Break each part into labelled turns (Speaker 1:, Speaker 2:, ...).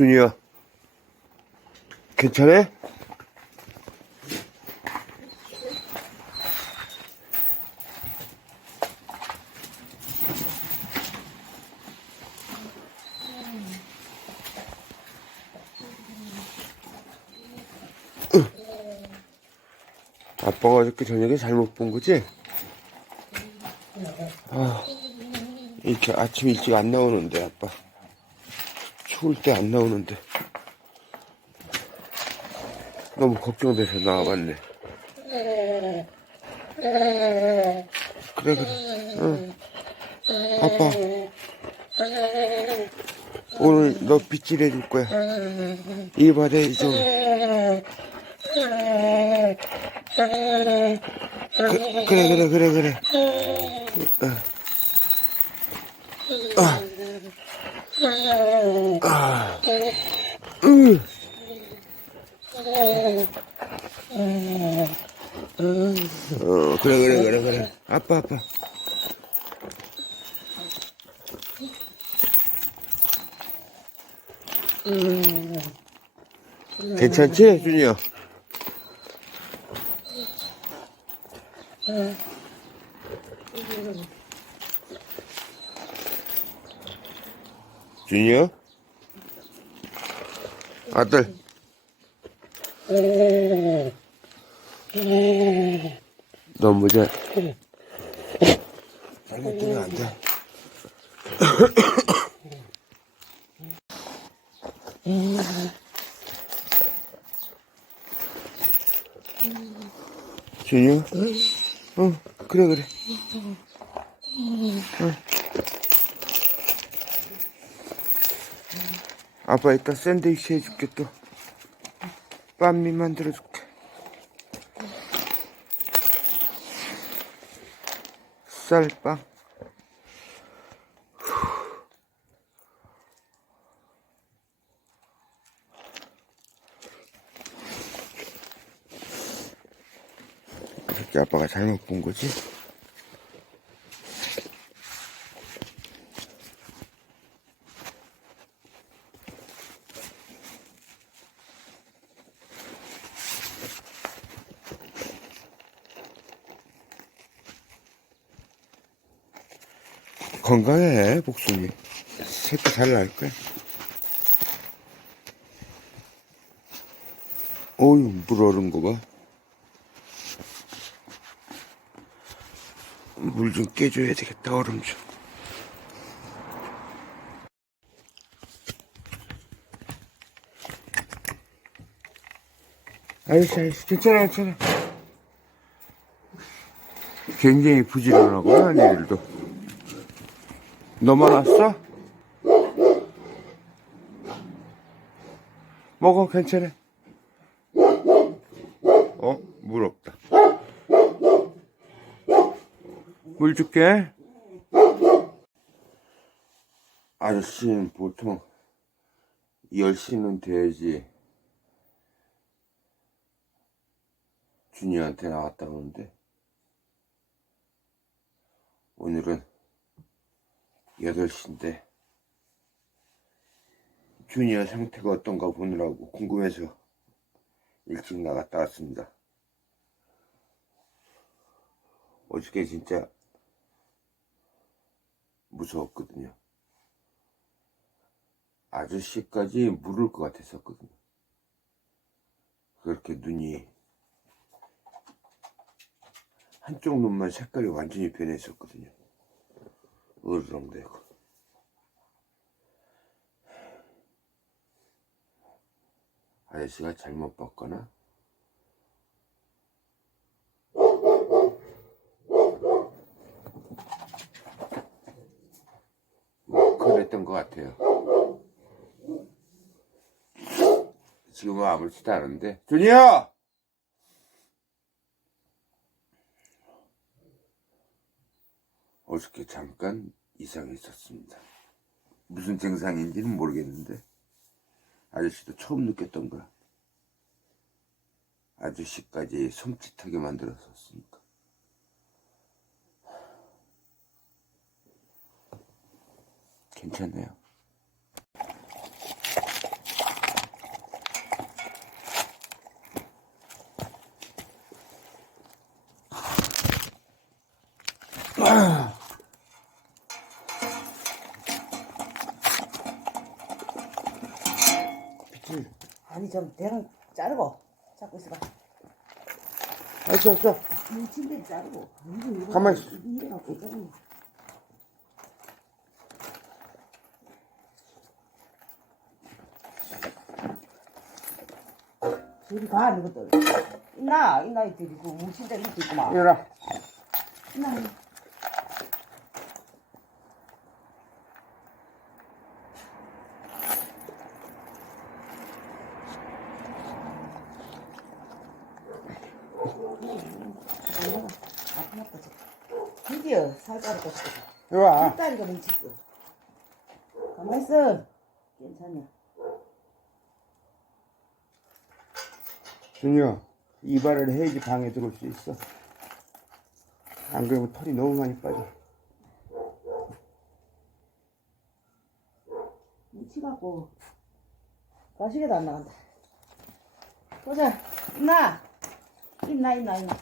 Speaker 1: 준이야. 괜찮아? 아빠가 어저께 저녁에 잘못 본 거지? 아, 이렇게 아침 일찍 안 나오는데, 아빠. 추울 때 안 나오는데. 너무 걱정돼서 나와봤네. 그래, 그래. 응. 아빠. 오늘 너 빗질 해 줄 거야. 이발해, 좀. 그, 그래, 그래, 그래, 그래. 어, 그래, 그래, 그래, 그래. 아빠, 아빠. 괜찮지, 준이야? 준이야? 아들. 너무 잘. 잘못 보면 안 돼. 준이야? 응, 그래, 그래. 응. 아빠 이따 샌드위치 해줄게 또. 빤미 만들어줄게. 쌀빵. 그렇게 아빠가 잘못 본 거지? 건강해, 복숭이. 새끼 잘 날 거야. 어휴, 물 얼은 거 봐. 물 좀 깨줘야 되겠다, 얼음 좀. 알겠어, 알겠어. 괜찮아, 괜찮아. 굉장히 부지런하구나, 내일도. 너만 왔어? 먹어, 괜찮아. 어? 물 없다. 물 줄게. 아저씨는 보통 10시는 돼야지 준이한테 나왔다 그러는데 오늘은 8시인데 주니어 상태가 어떤가 보느라고 궁금해서 일찍 나갔다 왔습니다. 어저께 진짜 무서웠거든요. 아저씨까지 물을 것 같았었거든요. 그렇게 눈이 한쪽 눈만 색깔이 완전히 변했었거든요. 으르렁 대고. 아저씨가 잘못 봤거나 뭐 그랬던 것 같아요. 지금은 아무렇지도 않은데 준이야! 어저께 잠깐 이상했었습니다. 무슨 증상인지는 모르겠는데 아저씨도 처음 느꼈던가 아저씨까지 섬찟하게 만들었었으니까 괜찮네요.
Speaker 2: 좀 대강 자르고 잡고 있어봐.
Speaker 1: 알았어, 알았어.
Speaker 2: 뭉친 데 자르고.
Speaker 1: 가만히 있어.
Speaker 2: 이래갖고. 저리 가 이것들. 있나 이 나이 들이고 뭉친 데 밑에 있구만.
Speaker 1: 일어나.
Speaker 2: 있나. 아프겠다 드디어 살가루 꽂혔다
Speaker 1: 와.
Speaker 2: 뒷다리가 뭉쳤어 가만히 있어 괜찮냐
Speaker 1: 준이야, 이발을 해야지 방에 들어올 수 있어. 안 그러면 털이 너무 많이 빠져.
Speaker 2: 뭉치갖고 가시게도 안 나간다 보자 있나 있나 있나 있나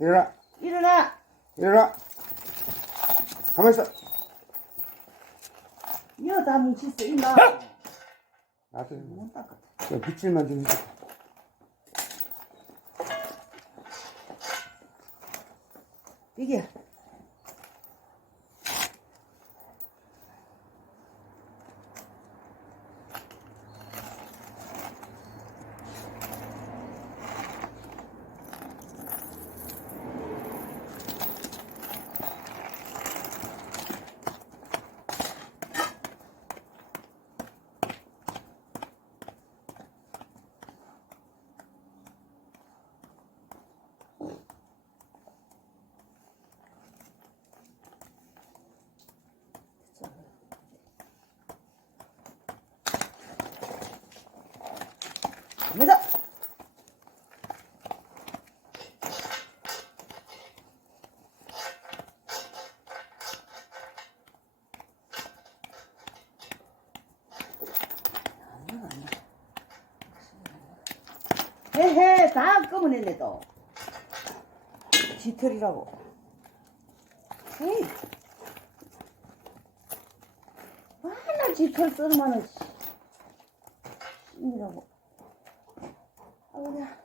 Speaker 1: 일어나,
Speaker 2: 일어나
Speaker 1: 일어나. 가만히 있어.
Speaker 2: 이거 다 뭉쳤어 있나
Speaker 1: 나도
Speaker 2: 못 닦았다
Speaker 1: 저 빗질만 좀 해줘.
Speaker 2: 이게 가면서 헤헤 다 꺼내네 또 쥐털이라고. 헤이. 맨날 쥐털 쓰면은 이라고 아우야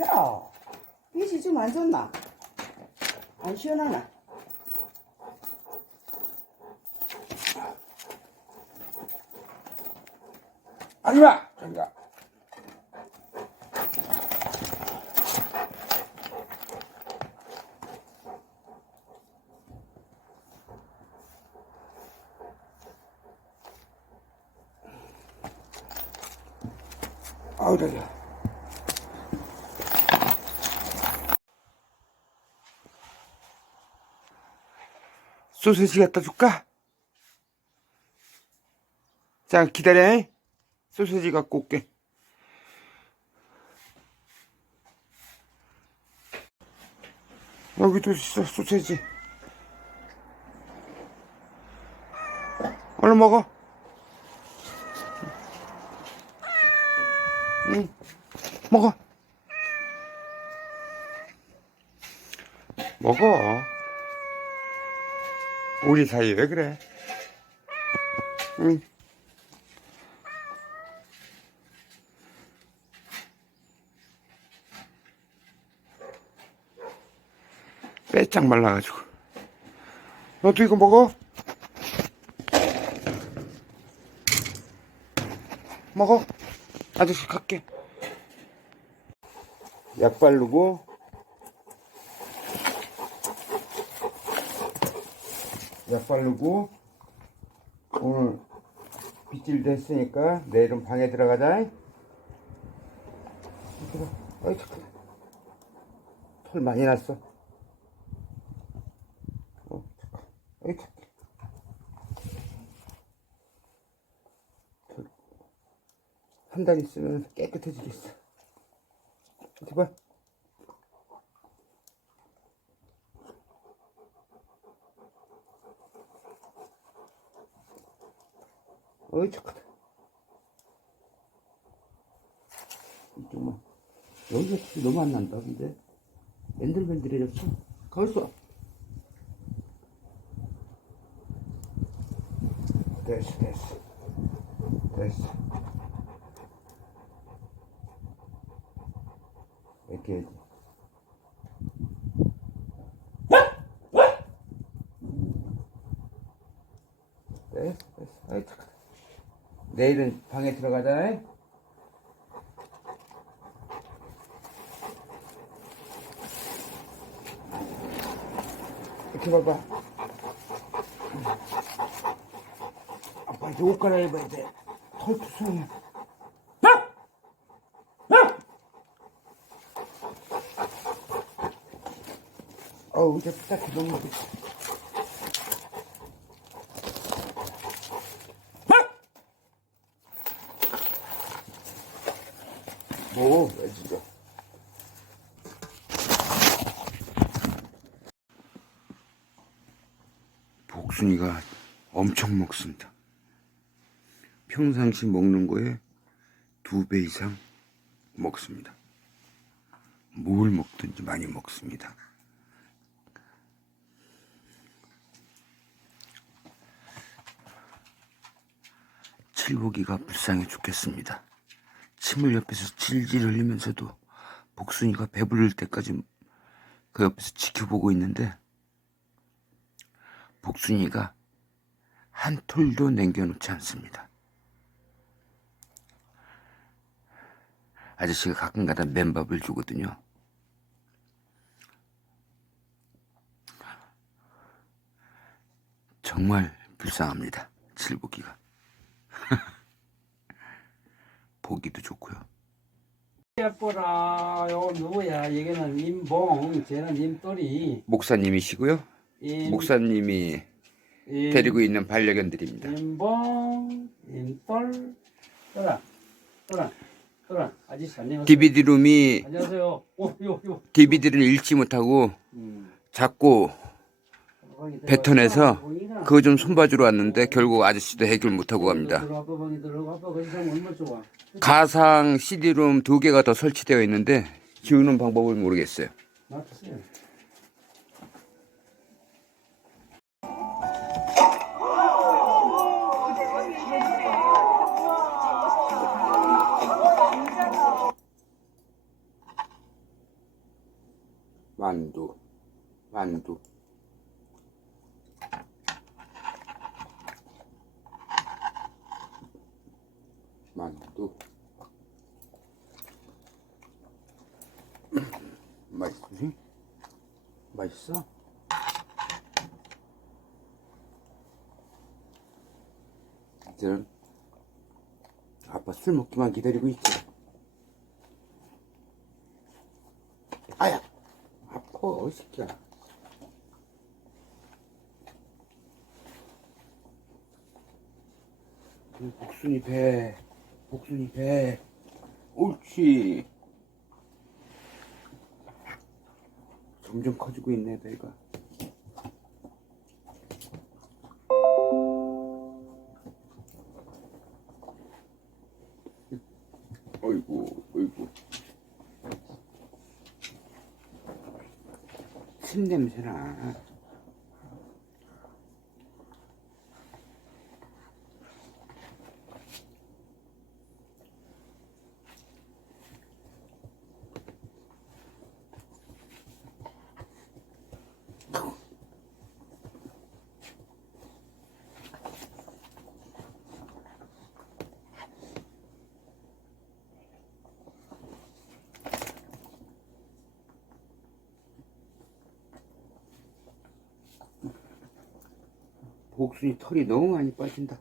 Speaker 2: 알게라 빛이 좀 안 좋나? 안 시원하나?
Speaker 1: 하지 마! 저기가. 아우, 다리 소세지 갖다 줄까? 자, 기다려. 소세지 갖고 올게. 여기도 있어, 소세지. 얼른 먹어. 응, 먹어. 먹어. 우리 사이 왜 그래? 응. 빼짝 말라가지고. 너도 이거 먹어? 먹어. 아저씨 갈게. 약 바르고. 약 바르고. 오늘 빗질 됐으니까 내일은 방에 들어가자. 들어. 어이, 잠깐. 털 많이 났어. 어, 잠깐. 어이, 잠깐. 털. 한달 있으면 깨끗해지겠어. 어디 봐. 어이, 잠깐. 이쪽만. 여기가 티 너무 안 난다, 근데. 맨들맨들해졌어. 가만있어. 됐어, 됐어. 됐어. 이렇게 해야지. 됐어, 됐어. 아이, 착하다. 내일은 방에 들어가자. 이렇게 봐봐. 아빠 이제 옷 갈아입어야 돼. 털투성해. 어우, 이제 딱히 너무. 뭐, 왜 진짜. 복순이가 엄청 먹습니다. 평상시 먹는 거에 두 배 이상 먹습니다. 뭘 먹든지 많이 먹습니다. 칠복이가 불쌍해 죽겠습니다. 침을 옆에서 질질 흘리면서도 복순이가 배부를 때까지 그 옆에서 지켜보고 있는데 복순이가 한 톨도 남겨놓지 않습니다. 아저씨가 가끔가다 맨밥을 주거든요. 정말 불쌍합니다. 칠복이가. 보기도 좋고요.
Speaker 3: 예뻐라 요 누구야 여기는 임봉 쟤는 임돌이
Speaker 1: 목사님이시고요.
Speaker 3: 임,
Speaker 1: 목사님이
Speaker 3: 임,
Speaker 1: 데리고 있는 반려견들입니다.
Speaker 3: 임봉 임돌 떠라 떠라 아저씨 안녕하세요
Speaker 1: DVD룸이
Speaker 3: 안녕하세요 오 요 요
Speaker 1: DVD를 읽지 못하고
Speaker 3: 음.
Speaker 1: 자꾸 뱉어내서 그거 좀 손봐주러 왔는데 결국 아저씨도 해결 못하고 갑니다.
Speaker 3: 가상
Speaker 1: CD룸 두 개가 더 설치되어 있는데 지우는 방법을 모르겠어요. 만두. 만두. 맛있지? 맛있어? 이들은 아빠 술 먹기만 기다리고 있지. 아야! 아파, 이 새끼야. 그 복순이 배, 복순이 배. 옳지. 점점 커지고 있네, 배가. 어이구, 어이구. 침 냄새나. 복순이 털이 너무 많이 빠진다.